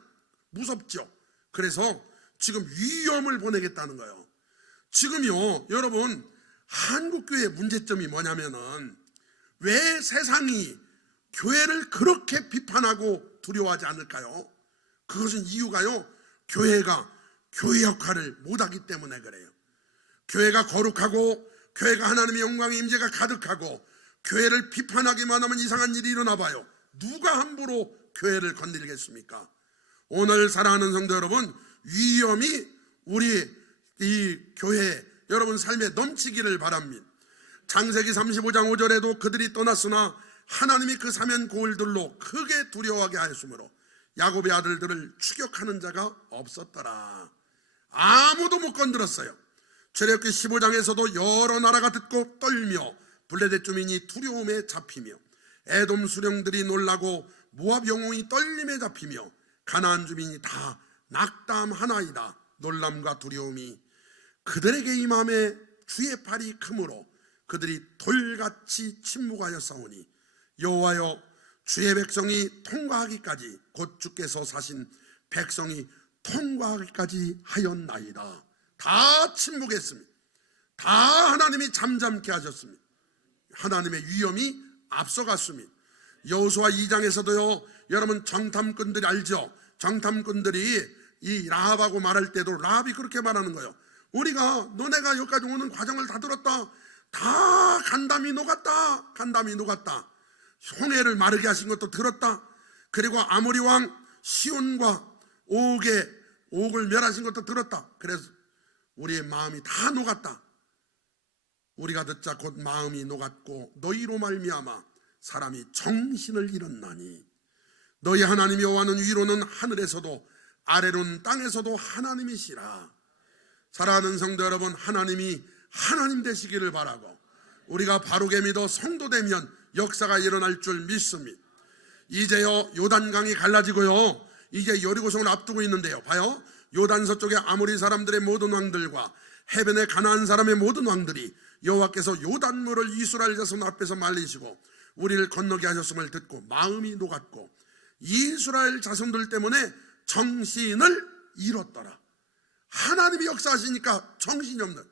무섭죠. 그래서 지금 위험을 보내겠다는 거예요. 지금요 여러분 한국교회의 문제점이 뭐냐면은 왜 세상이 교회를 그렇게 비판하고 두려워하지 않을까요? 그것은 이유가요, 교회가 교회 역할을 못하기 때문에 그래요. 교회가 거룩하고 교회가 하나님의 영광의 임재가 가득하고 교회를 비판하기만 하면 이상한 일이 일어나 봐요. 누가 함부로 교회를 건드리겠습니까? 오늘 사랑하는 성도 여러분, 위엄이 우리 이 교회 여러분 삶에 넘치기를 바랍니다. 창세기 35장 5절에도 그들이 떠났으나 하나님이 그 사면 고을들로 크게 두려워하게 하였으므로 야곱의 아들들을 추격하는 자가 없었더라. 아무도 못 건드렸어요. 출애굽기 15장에서도 여러 나라가 듣고 떨며 블레셋 주민이 두려움에 잡히며 에돔 수령들이 놀라고 모압 영웅이 떨림에 잡히며 가나안 주민이 다 낙담하나이다. 놀람과 두려움이 그들에게 임함에 주의 팔이 크므로 그들이 돌같이 침묵하였사오니 여호와여 주의 백성이 통과하기까지 곧 주께서 사신 백성이 통과하기까지 하였나이다. 다 침묵했습니다. 다 하나님이 잠잠케 하셨습니다. 하나님의 위엄이 앞서갔습니다. 여호수아 2장에서도요 여러분 정탐꾼들이 알죠? 정탐꾼들이 이 라합하고 말할 때도 라합이 그렇게 말하는 거예요. 우리가 너네가 여기까지 오는 과정을 다 들었다. 다 간담이 녹았다. 간담이 녹았다. 홍해를 마르게 하신 것도 들었다. 그리고 아모리 왕 시온과 옥을 멸하신 것도 들었다. 그래서 우리의 마음이 다 녹았다. 우리가 듣자 곧 마음이 녹았고 너희로 말미암아 사람이 정신을 잃었나니 너희 하나님 여호와는 위로는 하늘에서도 아래로는 땅에서도 하나님이시라. 사랑하는 성도 여러분, 하나님이 하나님 되시기를 바라고 우리가 바르게 믿어 성도 되면 역사가 일어날 줄 믿습니다. 이제요 요단강이 갈라지고요 이제 여리고성을 앞두고 있는데요, 봐요. 요단 서쪽의 아모리 사람들의 모든 왕들과 해변의 가나안 사람의 모든 왕들이 여호와께서 요단물을 이스라엘 자손 앞에서 말리시고 우리를 건너게 하셨음을 듣고 마음이 녹았고 이스라엘 자손들 때문에 정신을 잃었더라. 하나님이 역사하시니까 정신이 없는,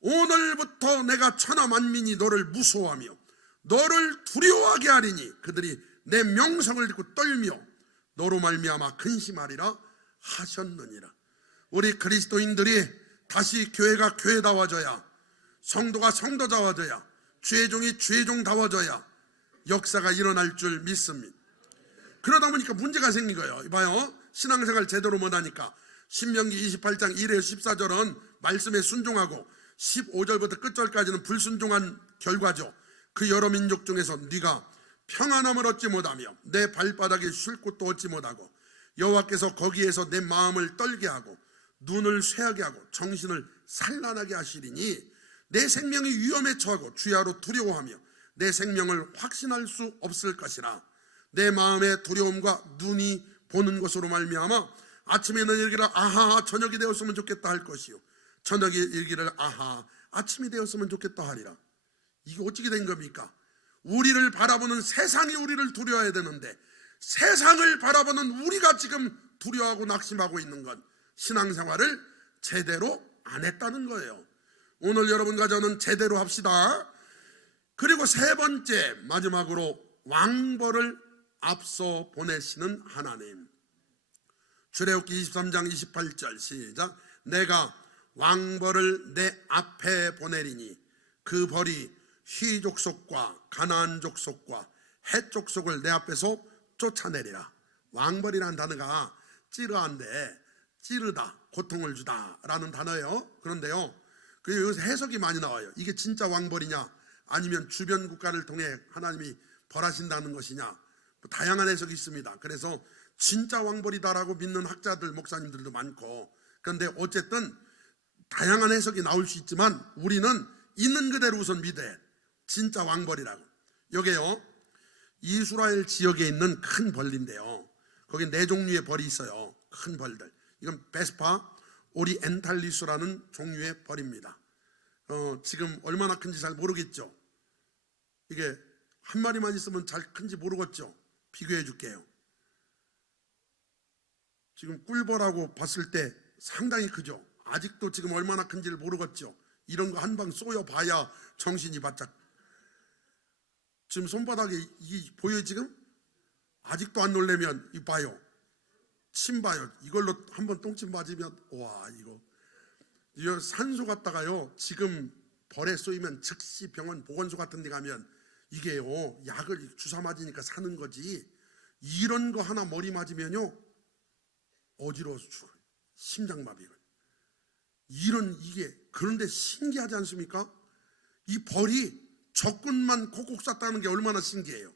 오늘부터 내가 천하 만민이 너를 무서워하며 너를 두려워하게 하리니 그들이 내 명성을 듣고 떨며 너로 말미암아 근심하리라 하셨느니라. 우리 그리스도인들이 다시 교회가 교회다워져야, 성도가 성도다워져야, 주의 종이 주의 종다워져야 역사가 일어날 줄 믿습니다. 그러다 보니까 문제가 생긴 거예요. 봐요, 신앙생활 제대로 못하니까 신명기 28장 1에 14절은 말씀에 순종하고 15절부터 끝절까지는 불순종한 결과죠. 그 여러 민족 중에서 네가 평안함을 얻지 못하며 내 발바닥에 쉴 곳도 얻지 못하고 여호와께서 거기에서 내 마음을 떨게 하고 눈을 쇠하게 하고 정신을 산란하게 하시리니 내 생명이 위험에 처하고 주야로 두려워하며 내 생명을 확신할 수 없을 것이라. 내 마음의 두려움과 눈이 보는 것으로 말미암아 아침에는 이르기를 아하 저녁이 되었으면 좋겠다 할 것이요 저녁에 이르기를 아하 아침이 되었으면 좋겠다 하리라. 이게 어떻게 된 겁니까? 우리를 바라보는 세상이 우리를 두려워해야 되는데 세상을 바라보는 우리가 지금 두려워하고 낙심하고 있는 건 신앙생활을 제대로 안 했다는 거예요. 오늘 여러분과 저는 제대로 합시다. 그리고 세 번째, 마지막으로 왕벌을 앞서 보내시는 하나님. 출애굽기 23장 28절 시작. 내가 왕벌을 내 앞에 보내리니 그 벌이 휘 족속과 가나안 족속과 헷 족속을 내 앞에서 쫓아내리라. 왕벌이라는 단어가 찌르한데 찌르다, 고통을 주다 라는 단어예요. 그런데요, 여기서 해석이 많이 나와요. 이게 진짜 왕벌이냐 아니면 주변 국가를 통해 하나님이 벌하신다는 것이냐, 다양한 해석이 있습니다. 그래서 진짜 왕벌이다라고 믿는 학자들, 목사님들도 많고, 그런데 어쨌든 다양한 해석이 나올 수 있지만 우리는 있는 그대로 우선 믿어야 해. 진짜 왕벌이라고. 여기요, 이스라엘 지역에 있는 큰 벌인데요, 거기 네 종류의 벌이 있어요. 큰 벌들. 이건 베스파 오리엔탈리스라는 종류의 벌입니다. 지금 얼마나 큰지 잘 모르겠죠. 이게 한 마리만 있으면 잘 큰지 모르겠죠. 비교해 줄게요. 지금 꿀벌하고 봤을 때 상당히 크죠. 아직도 지금 얼마나 큰지를 모르겠죠. 이런 거 한 방 쏘여 봐야 정신이 바짝. 지금 손바닥에 이게 보여 지금? 아직도 안 놀래면 이 봐요. 침 봐요. 이걸로 한번 똥침 맞으면 와, 이거 산소 갔다가요, 지금 벌에 쏘이면 즉시 병원 보건소 같은 데 가면 이게요, 약을 주사 맞으니까 사는 거지, 이런 거 하나 머리 맞으면요 어지러워서 죽어요. 심장마비가. 이게, 그런데 신기하지 않습니까? 이 벌이 적군만 콕콕 쐈다는 게 얼마나 신기해요.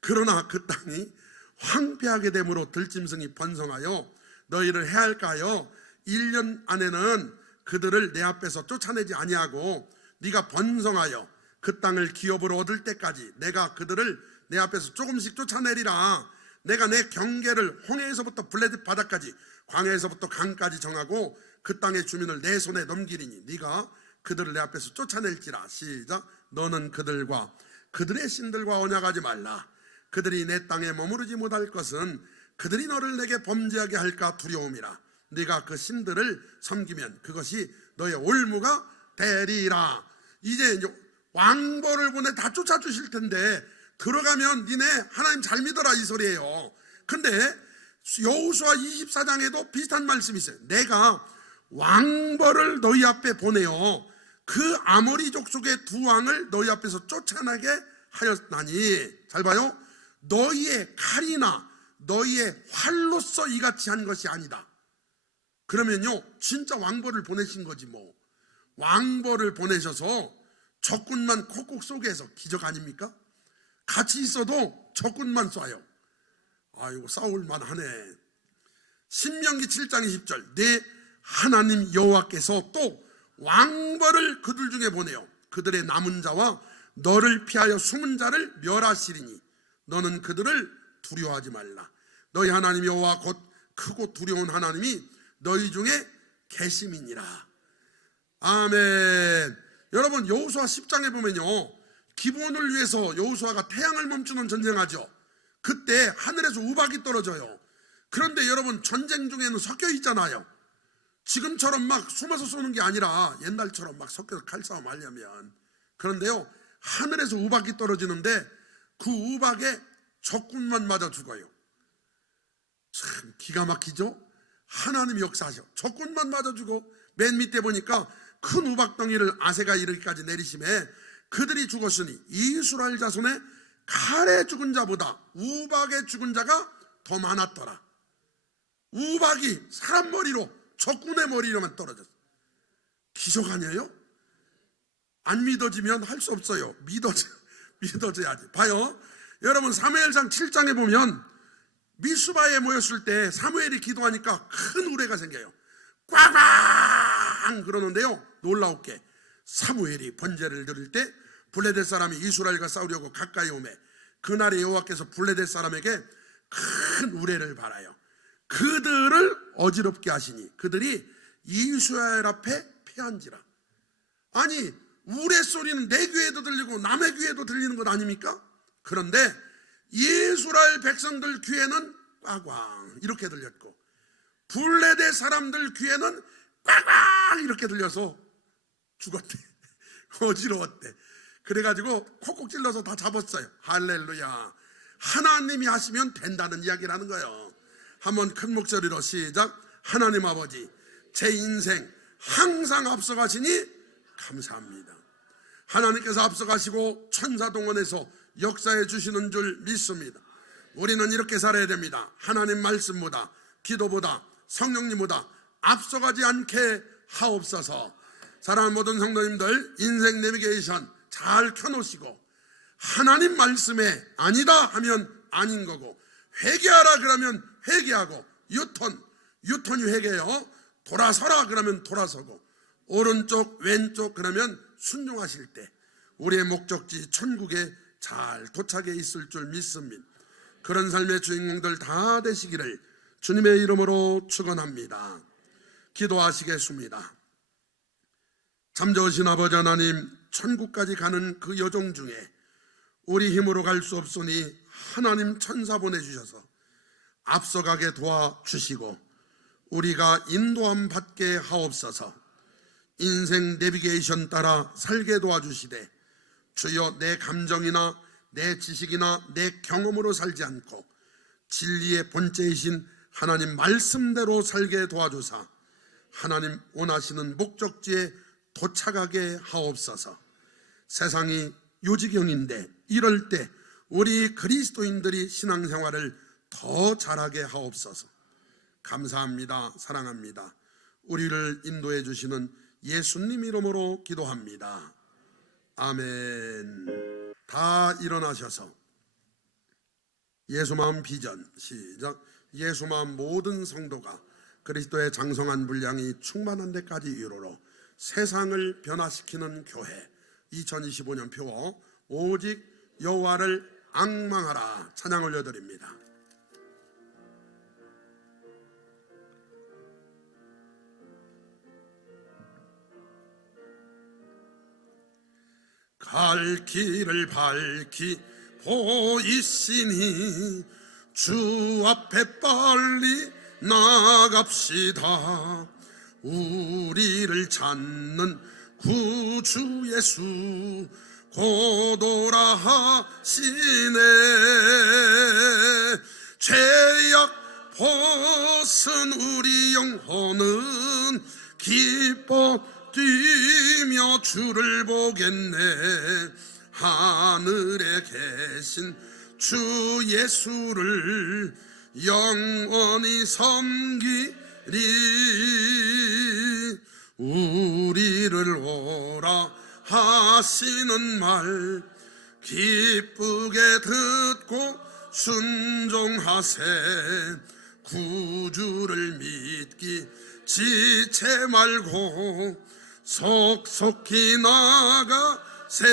그러나 그 땅이 황폐하게 됨으로 들짐승이 번성하여 너희를 해할까요? 1년 안에는 그들을 내 앞에서 쫓아내지 아니하고 네가 번성하여 그 땅을 기업으로 얻을 때까지 내가 그들을 내 앞에서 조금씩 쫓아내리라. 내가 내 경계를 홍해에서부터 블레셋 바다까지, 광야에서부터 강까지 정하고 그 땅의 주민을 내 손에 넘기리니 네가 그들을 내 앞에서 쫓아낼지라. 시작. 너는 그들과 그들의 신들과 언약하지 말라. 그들이 내 땅에 머무르지 못할 것은 그들이 너를 내게 범죄하게 할까 두려움이라. 네가 그 신들을 섬기면 그것이 너의 올무가 되리라. 이제 왕벌을 보내 다 쫓아주실 텐데 들어가면 니네 하나님 잘 믿어라 이 소리예요. 근데 여호수아 24장에도 비슷한 말씀이 있어요. 내가 왕벌을 너희 앞에 보내어 그 아모리 족속의 두 왕을 너희 앞에서 쫓아나게 하였나니, 잘 봐요, 너희의 칼이나 너희의 활로서 이같이 한 것이 아니다. 그러면요, 진짜 왕벌을 보내신 거지 뭐. 왕벌을 보내셔서 적군만 콕콕 쏘게 해서 기적 아닙니까? 같이 있어도 적군만 쏴요. 아이고, 싸울만 하네. 신명기 7장 20절. 내 하나님 여호와께서 또 왕벌을 그들 중에 보내어 그들의 남은 자와 너를 피하여 숨은 자를 멸하시리니 너는 그들을 두려워하지 말라. 너희 하나님 여호와 곧 크고 두려운 하나님이 너희 중에 계심이니라. 아멘. 여러분, 여호수아 10장에 보면요, 기브온을 위해서 여호수아가 태양을 멈추는 전쟁하죠. 그때 하늘에서 우박이 떨어져요. 그런데 여러분, 전쟁 중에는 섞여 있잖아요. 지금처럼 막 숨어서 쏘는 게 아니라 옛날처럼 막 섞여서 칼싸움 하려면. 그런데요, 하늘에서 우박이 떨어지는데 그 우박에 적군만 맞아 죽어요. 참 기가 막히죠? 하나님이 역사하셔. 적군만 맞아 죽어. 맨 밑에 보니까 큰 우박덩이를 아세가 이르기까지 내리심에 그들이 죽었으니 이스라엘 자손의 칼에 죽은 자보다 우박에 죽은 자가 더 많았더라. 우박이 사람 머리로, 적군의 머리로만 떨어졌어. 기적 아니에요? 안 믿어지면 할 수 없어요. 믿어져야지. 봐요, 여러분, 사무엘상 7장에 보면 미스바에 모였을 때 사무엘이 기도하니까 큰 우레가 생겨요. 꽝꽝 그러는데요, 놀라웠게 사무엘이 번제를 드릴 때 블레셋 사람이 이스라엘과 싸우려고 가까이 오매 그날에 여호와께서 블레셋 사람에게 큰 우레를 발하여 그들을 어지럽게 하시니 그들이 이스라엘 앞에 패한지라. 아니, 우레 소리는 내 귀에도 들리고 남의 귀에도 들리는 것 아닙니까? 그런데 이스라엘 백성들 귀에는 꽝꽝 이렇게 들렸고 블레셋 사람들 귀에는 꽝꽝 이렇게 들려서 죽었대. 어지러웠대. 그래가지고 콕콕 찔러서 다 잡았어요. 할렐루야. 하나님이 하시면 된다는 이야기라는 거예요. 한번 큰 목소리로 시작. 하나님 아버지, 제 인생 항상 앞서가시니 감사합니다. 하나님께서 앞서가시고 천사동원에서 역사해 주시는 줄 믿습니다. 우리는 이렇게 살아야 됩니다. 하나님 말씀보다, 기도보다, 성령님보다 앞서가지 않게 하옵소서. 사랑하는 모든 성도님들, 인생 내비게이션 잘 켜놓으시고, 하나님 말씀에 아니다 하면 아닌 거고, 회개하라 그러면 회개하고, 유턴이 회개요. 돌아서라 그러면 돌아서고, 오른쪽 왼쪽 그러면 순종하실 때 우리의 목적지 천국에 잘 도착해 있을 줄 믿습니다. 그런 삶의 주인공들 다 되시기를 주님의 이름으로 축원합니다. 기도하시겠습니다. 참 좋으신 아버지 하나님, 천국까지 가는 그 여정 중에 우리 힘으로 갈 수 없으니 하나님 천사 보내주셔서 앞서가게 도와주시고 우리가 인도함 받게 하옵소서. 인생 내비게이션 따라 살게 도와주시되, 주여 내 감정이나 내 지식이나 내 경험으로 살지 않고 진리의 본체이신 하나님 말씀대로 살게 도와주사 하나님 원하시는 목적지에 도착하게 하옵소서. 세상이 요지경인데 이럴 때 우리 그리스도인들이 신앙생활을 더 잘하게 하옵소서. 감사합니다. 사랑합니다. 우리를 인도해 주시는 예수님 이름으로 기도합니다. 아멘. 다 일어나셔서 예수마음 비전 시작. 예수마음 모든 성도가 그리스도의 장성한 분량이 충만한 데까지 이르러 세상을 변화시키는 교회 2025년 표 오직 여호와를 앙망하라 찬양 올려드립니다. 갈 길을 밝히 보이시니 주 앞에 빨리 나갑시다. 우리를 찾는 구주 예수 고도라 하시네. 죄악 벗은 우리 영혼은 기뻐 뛰며 주를 보겠네. 하늘에 계신 주 예수를 영원히 섬기리. 우리를 오라 하시는 말 기쁘게 듣고 순종하세. 구주를 믿기 지체 말고 속속히 나가세.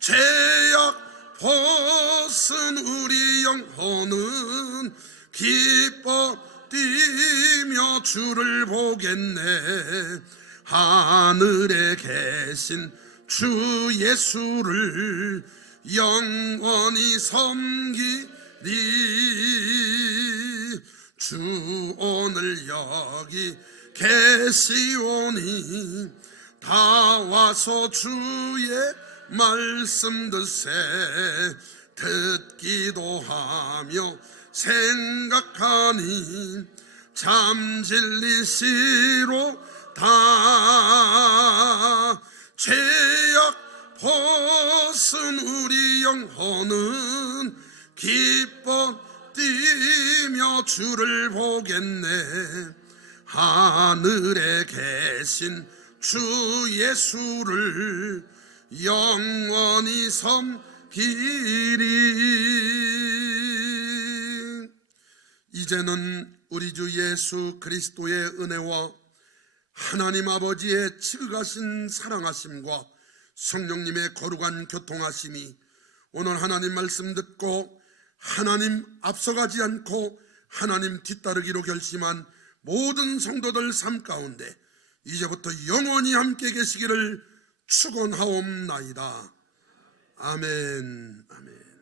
죄악 벗은 우리 영혼은 기뻐 뛰며 주를 보겠네. 하늘에 계신 주 예수를 영원히 섬기리. 주 오늘 여기 계시오니 다 와서 주의 말씀 듣세. 듣기도 하며 생각하니 참 진리시로 다. 죄악 벗은 우리 영혼은 기뻐 뛰며 주를 보겠네. 하늘에 계신 주 예수를 영원히 섬기리. 이제는 우리 주 예수 그리스도의 은혜와 하나님 아버지의 지극하신 사랑하심과 성령님의 거룩한 교통하심이 오늘 하나님 말씀 듣고 하나님 앞서가지 않고 하나님 뒤따르기로 결심한 모든 성도들 삶 가운데 이제부터 영원히 함께 계시기를 축원하옵나이다. 아멘. 아멘.